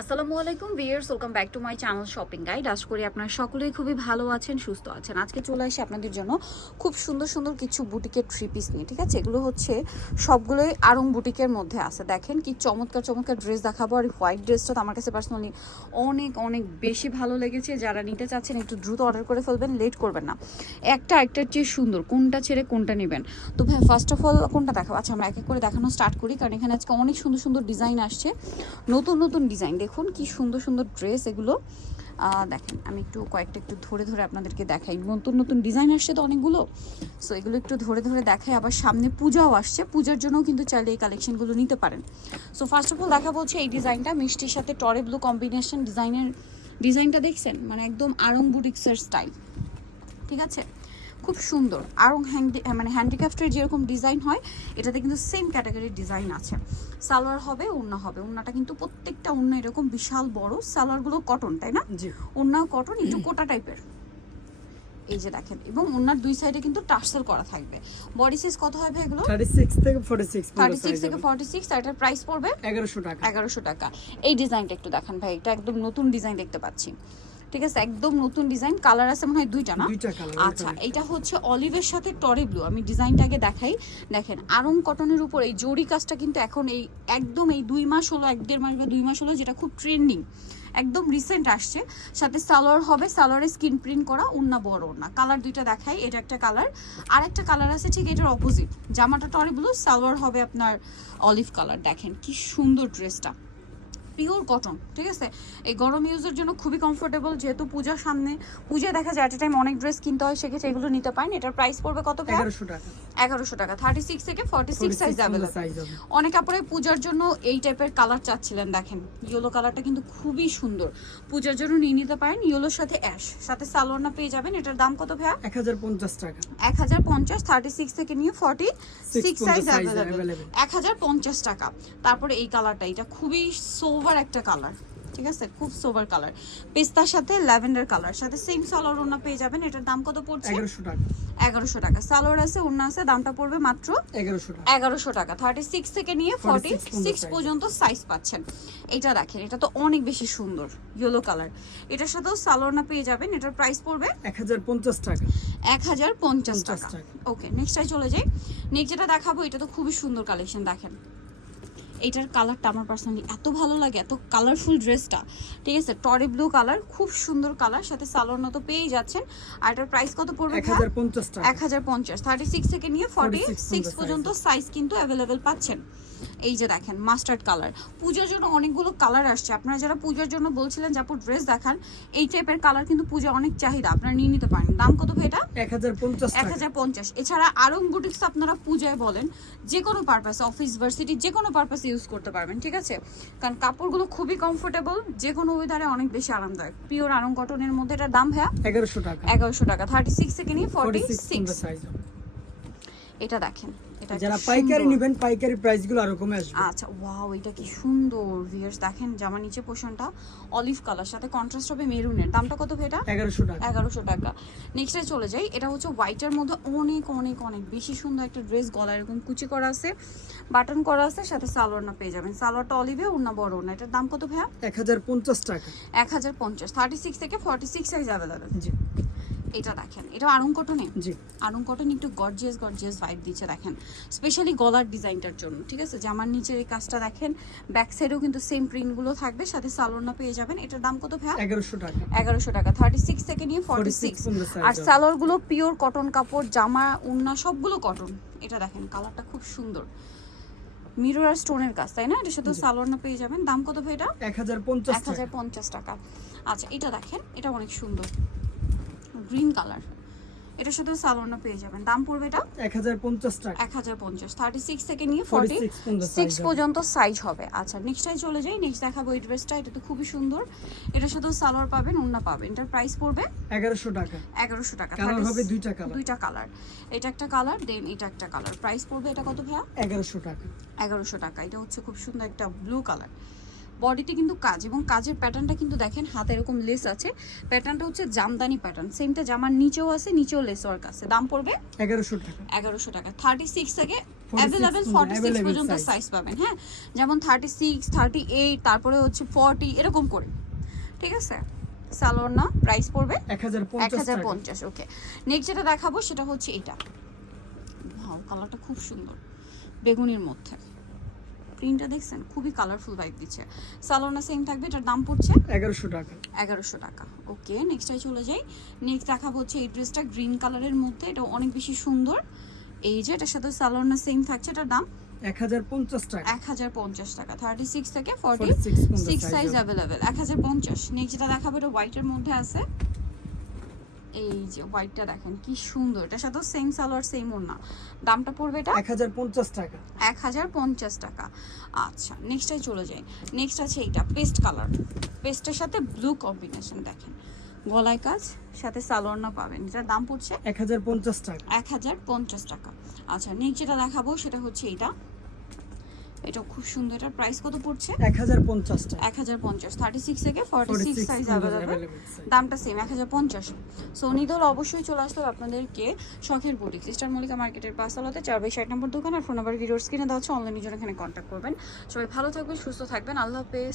আসসালামু আলাইকুম viewers welcome back to my channel shopping guide. আশা করি আপনারা সকলেই খুবই ভালো আছেন, সুস্থ আছেন। আজকে চলে আসি আপনাদের জন্য খুব সুন্দর সুন্দর কিছু বুটিকের থ্রি পিস নিয়ে, ঠিক আছে? এগুলো হচ্ছে সবগুলোই আরং বুটিকের মধ্যে আছে। দেখেন কি চমৎকার চমৎকার ড্রেস দেখাবো। আর হোয়াইট ড্রেসটা তো আমার কাছে পার্সোনালি অনেক অনেক বেশি ভালো লেগেছে। যারা নিতে চাচ্ছেন, একটু দ্রুত অর্ডার করে ফেলবেন লেট করবেন না। একটা একটার চেয়ে সুন্দর, কোনটা ছেড়ে কোনটা নেবেন? তো ভাই ফার্স্ট অফ অল কোনটা দেখাবো? আচ্ছা আমরা এক এক করে দেখানো স্টার্ট করি, কারণ এখানে আজকে অনেক সুন্দর সুন্দর ডিজাইন আসছে। নতুন নতুন ডিজাইন দেখুন কি সুন্দর সুন্দর ড্রেস এগুলো। দেখেন, আমি একটু কয়েকটা একটু ধরে ধরে আপনাদেরকে দেখাই। নতুন নতুন ডিজাইন আসছে তো অনেকগুলো। সো এগুলো একটু ধরে ধরে দেখাই। আবার সামনে পূজাও আসছে। পূজার জন্যও কিন্তু চাইলে এই কালেকশনগুলো নিতে পারেন। সো ফার্স্ট অফ অল দেখা বলছে এই ডিজাইনটা। মিষ্টির সাথে টরে ব্লু কম্বিনেশন ডিজাইনের, ডিজাইনটা দেখছেন? মানে একদম আরং বুটিক্সের স্টাইল ঠিক আছে? খুব সুন্দর। আরং হ্যান্ডি মানে হ্যান্ডিক্রাফটের যেরকম ডিজাইন হয় এটাতে কিন্তু সেম ক্যাটাগরির ডিজাইন আছে। সালোয়ার হবে ওড়না হবে। ওড়নাটা কিন্তু প্রত্যেকটা ওড়না এরকম বিশাল বড়। সালোয়ারগুলো কটন তাই না? ওড়নাও কটন একটু কোটা টাইপের এই যে দেখেন এবং ওড়নার দুই সাইডে কিন্তু টার্সেল করা থাকবে। বডি সাইজ কত হবে এগুলো? থার্টি সিক্স থেকে ফোর্টি সিক্স থার্টি সিক্স থেকে ফর্টি সিক্স আর এটার প্রাইস পড়বে এগারোশো টাকা। এগারোশো টাকা। এই ডিজাইনটা একটু দেখান ভাই এটা একদম নতুন ডিজাইন দেখতে পাচ্ছি। ঠিক আছে একদম নতুন ডিজাইন কালার আছে মনে হয় দুইটা না? আচ্ছা এটা হচ্ছে অলিভের সাথে টরে ব্লু আমি ডিজাইনটাকে দেখাই। দেখেন আরং কটনের উপর এই জরি কাজটা কিন্তু এখন এই একদম এই দুই মাস হলো এক দেড় মাস বা দুই মাস হলো যেটা খুব ট্রেন্ডিং একদম রিসেন্ট আসছে। সাথে সালোয়ার হবে সালোয়ারে স্কিন প্রিন্ট করা উন্না বড় ওড়না কালার দুইটা দেখাই এটা একটা কালার। আর একটা কালার আছে ঠিক এটার অপোজিট জামাটা টরে ব্লু সালোয়ার হবে আপনার অলিভ কালার দেখেন কি সুন্দর ড্রেসটা পিওর কটন ঠিক আছে? এই গরম ইউজের জন্য খুবই কমফোর্টেবল যেহেতু পূজার সামনে পূজায় দেখা যায় টাইম অনেক ড্রেস কিনতে হয় সেক্ষেত্রে এগুলো নিতে পারেন। এটার প্রাইস পড়বে কত এগারোশো টাকা। এগারোশো টাকা থার্টি সিক্স থেকে ফর্টি সিক্স সাইজ অ্যাভেলেবল অনেক কাপড়ে পূজার জন্য এই টাইপের কালার চাচ্ছিলেন দেখেন। ইয়েলো কালারটা কিন্তু খুবই সুন্দর। পূজার জন্য নিয়ে নিতে পারেন ইয়েলোর সাথে অ্যাশ সাথে সালোয়ারনা পেয়ে যাবেন এটার দাম কত ভাইয়া? এক হাজার পঞ্চাশ টাকা। এক হাজার পঞ্চাশ থার্টি সিক্স থেকে নিয়ে ফর্টি সিক্স সাইজ অ্যাভেলেবেল এক হাজার পঞ্চাশ টাকা। তারপরে এই কালারটা এটা খুবই সোভার একটা কালার ঠিক আছে? খুব সোভার কালার পেস্তার সাথে ল্যাভেন্ডার কালার সাথে সেম সালোয়ার ওনা পেয়ে যাবেন। এটার দাম কত পড়ছে? এগারোশো টাকা। এগারোশো টাকা। সালোয়ার আছে ওনা আছে দামটা পড়বে মাত্র এগারোশো টাকা। এগারোশো টাকা। থার্টি সিক্স থেকে নিয়ে ফর্টি সিক্স পর্যন্ত সাইজ পাচ্ছেন। এটা দেখেন এটা তো অনেক বেশি সুন্দর ইয়েলো কালার এটার সাথেও সালোয়ার না পেয়ে যাবেন। এটার প্রাইস পড়বে এক হাজার পঞ্চাশ টাকা। এক হাজার পঞ্চাশ টাকা। ওকে নেক্সটটাই চলে যাই। নেক্সট যেটা দেখাবো এটা তো খুবই সুন্দর কালেকশন দেখেন। এটার কালারটা আমার পার্সোনালি এত ভালো লাগে এত কালারফুল ড্রেসটা ঠিক আছে? টরে ব্লু কালার খুব সুন্দর কালার সাথে সালোয়ার মতো পেয়েই যাচ্ছেন। আর এটার প্রাইস কত পড়বে এক হাজার পঞ্চাশ থার্টি সিক্স থেকে নিয়ে ফর্টি 46 সিক্স পর্যন্ত সাইজ কিন্তু অ্যাভেলেবেল পাচ্ছেন। এই যে দেখেন মাস্টার্ড কালার পূজার জন্য অনেকগুলো কালার আসছে। আপনারা যারা পূজার জন্য বলছিলেন যে আপু ড্রেস দেখান এই টাইপের কালার কিন্তু পূজা অনেক চাহিদা। আপনারা নিয়ে নিতে পারেন। দাম কত ভাই এটা? এক হাজার পঞ্চাশ এছাড়া আরং বুটিক্স আপনারা পূজায় বলেন যে কোনো পারপাস অফিস ভার্সিটি যে কোনো পারপাসে ইউজ করতে পারবেন ঠিক আছে? কারণ কাপড়গুলো খুবই কমফোর্টেবল যে কোনো ওয়েদারে অনেক বেশি আরামদায়ক। পিওর আরং কটনের মধ্যে এটার দাম ভাইয়া? এগারোশো টাকা। এগারোশো টাকা থার্টি সিক্স থেকে নিয়ে ফোর্টি সিক্স এটা দেখেন। যারা পাইকারি নেবেন পাইকারি প্রাইসগুলো আরও কমে আসবে। আচ্ছা ওয়াও এটা কি সুন্দর ভিয়ার্স দেখেন জামা নিচে পোষণটা অলিভ কালার সাথে কন্ট্রাস্ট হবে মেরুনের। দামটা কত এটা? এগারোশো টাকা। এগারোশো টাকা। নেক্সটে চলে যাই। এটা হচ্ছে হোয়াইটের মধ্যে অনেক অনেক অনেক বেশি সুন্দর একটা ড্রেস গলা এরকম কুচি করা আছে বাটন করা আছে সাথে সালোয়ার না পেয়ে যাবেন। সালোয়ারটা অলিভে ওর না বড় না। এটার দাম কত ভাইয়া? এক হাজার পঞ্চাশ টাকা। এক হাজার পঞ্চাশ। থার্টি সিক্স থেকে ফর্টি সিক্স সাইজ অ্যাভেলেবেল জি। এটা দেখেন এটা আরং কটনে জি। আরং কটন একটু গর্জিয়াস গর্জিয়াস ভাইব দিচ্ছে দেখেন। স্পেশালি গলার ডিজাইনটার জন্য ঠিক আছে? জামার নিচের এই কাজটা দেখেন ব্যাক সাইডেও কিন্তু সেম প্রিন্টগুলো থাকবে সাথে সালোয়ারনা পেয়ে যাবেন। এটার দাম কত ভাইয়া? এগারোশো টাকা। এগারোশো টাকা থার্টি সিক্স থেকে নিয়ে ফর্টি 46 সিক্স আর হবে। সালোয়ারগুলো পিওর কটন কাপড় জামা উন্না সবগুলো কটন এটা দেখেন কালারটা খুব সুন্দর। মিরর আর স্টোনের কাজ তাই না? এটা সাথে সালোয়ার না পেয়ে যাবেন। দাম কত ভাই এটা? এক হাজার পঞ্চাশ টাকা। আচ্ছা এটা দেখেন এটা অনেক সুন্দর। Green colour. এটার সাথে সালোয়ার পেয়ে যাবেন। দাম পড়বে এটা এক হাজার পঞ্চাশ টাকা। এক হাজার পঞ্চাশ। থার্টি সিক্স থেকে নিয়ে 46 পর্যন্ত সাইজ হবে। আচ্ছা নেক্সটটাই চলে যাই নেক্সট দেখাবো এই ড্রেসটা এটা তো খুবই সুন্দর। এটা সাথেও সালোয়ার পাবেন ওন্না পাবেন। এটার প্রাইস পড়বে এগারোশো টাকা। এগারোশো টাকা। কালার হবে দুইটা কালার দুইটা কালার এটা একটা কালার দেন এটা একটা কালার প্রাইস পড়বে এটা কত ভাইয়া? এগারোশো টাকা। এগারোশো টাকা। এটা হচ্ছে খুব সুন্দর একটা ব্লু কালার বডিতে কিন্তু কাজ এবং কাজের প্যাটার্নটা কিন্তু দেখেন হাতে এরকম লেস আছে। প্যাটার্নটা হচ্ছে জামদানি প্যাটার্ন সেমটা জামার নিচেও আছে নিচেও লেস ওয়ার্ক আছে। দাম পড়বে এগারোশো টাকা। এগারোশো টাকা। থার্টি সিক্স থেকে অ্যাভেলেবেল ফর্টি সিক্স পর্যন্ত সাইজ পাবেন হ্যাঁ? যেমন থার্টি সিক্স থার্টি এইট তারপরে হচ্ছে ফর্টি এরকম করে। ঠিক আছে? সালোয়ার না প্রাইস পড়বে এক হাজার পঞ্চাশ ওকে নেক্সট যেটা দেখাবো সেটা হচ্ছে এটা। ভাও কালারটা খুব সুন্দর। বেগুনির মধ্যে। প্রিন্টটা দেখছেন? খুবই কালারফুল ভাইব দিচ্ছে। সালোনা সেম থাকবে এটার দাম পড়ছে এগারোশো টাকা। এগারোশো টাকা। ওকে নেক্সটটাই চলে যাই। নেক্সট দেখাবো হচ্ছে এই ড্রেসটা গ্রিন কালারের মধ্যে এটা অনেক বেশি সুন্দর। এই যে এটার সাথে সালোনা সেম থাকছে এটার দাম এক হাজার পঞ্চাশ টাকা। এক হাজার পঞ্চাশ টাকা থার্টি সিক্স থেকে ফর্টি 46 সিক্স সাইজ হবে। অ্যাভেলেবেল এক হাজার পঞ্চাশ। নেক্সট যেটা দেখাবো এটা হোয়াইটের মধ্যে আছে। এই যে হোয়াইটটা দেখেন কি সুন্দর। এটার সাথে সেম সালোয়ার সেম ওড়না। দামটা পড়বে এটা? এক হাজার পঞ্চাশ টাকা। এক হাজার পঞ্চাশ টাকা। আচ্ছা নেক্সটটাই চলে যাই। নেক্সট আছে এইটা পেস্ট কালার পেস্টের সাথে ব্লু কম্বিনেশন দেখেন। গলায় কাজ সাথে সালোয়ারনা পাবেন। এটার দাম পড়ছে এক হাজার পঞ্চাশ টাকা। এক হাজার পঞ্চাশ টাকা। আচ্ছা নেক্সট যেটা দেখাবো সেটা হচ্ছে এইটা। এটা খুব সুন্দর। এটা প্রাইস কত পড়ছে? এক হাজার পঞ্চাশ টাকা। এক হাজার পঞ্চাশ। থার্টি সিক্স থেকে ফর্টি সিক্স 46 সাইজ size। দামটা সেম এক হাজার পঞ্চাশ। সো নিদল অবশ্যই চলে আসতে হবে আপনাদেরকে শখের বুটিক সিস্টার মলিকা মার্কেটের পাঁচতলাতে চার বাই ষাট নম্বর দোকান আর ফোন নাম্বার ভিডিওর স্ক্রিনে দেওয়া আছে। অনলাইনের জন্য এখানে কন্ট্যাক্ট করবেন। সবাই ভালো থাকবেন সুস্থ থাকবেন। আল্লাহ হাফেজ।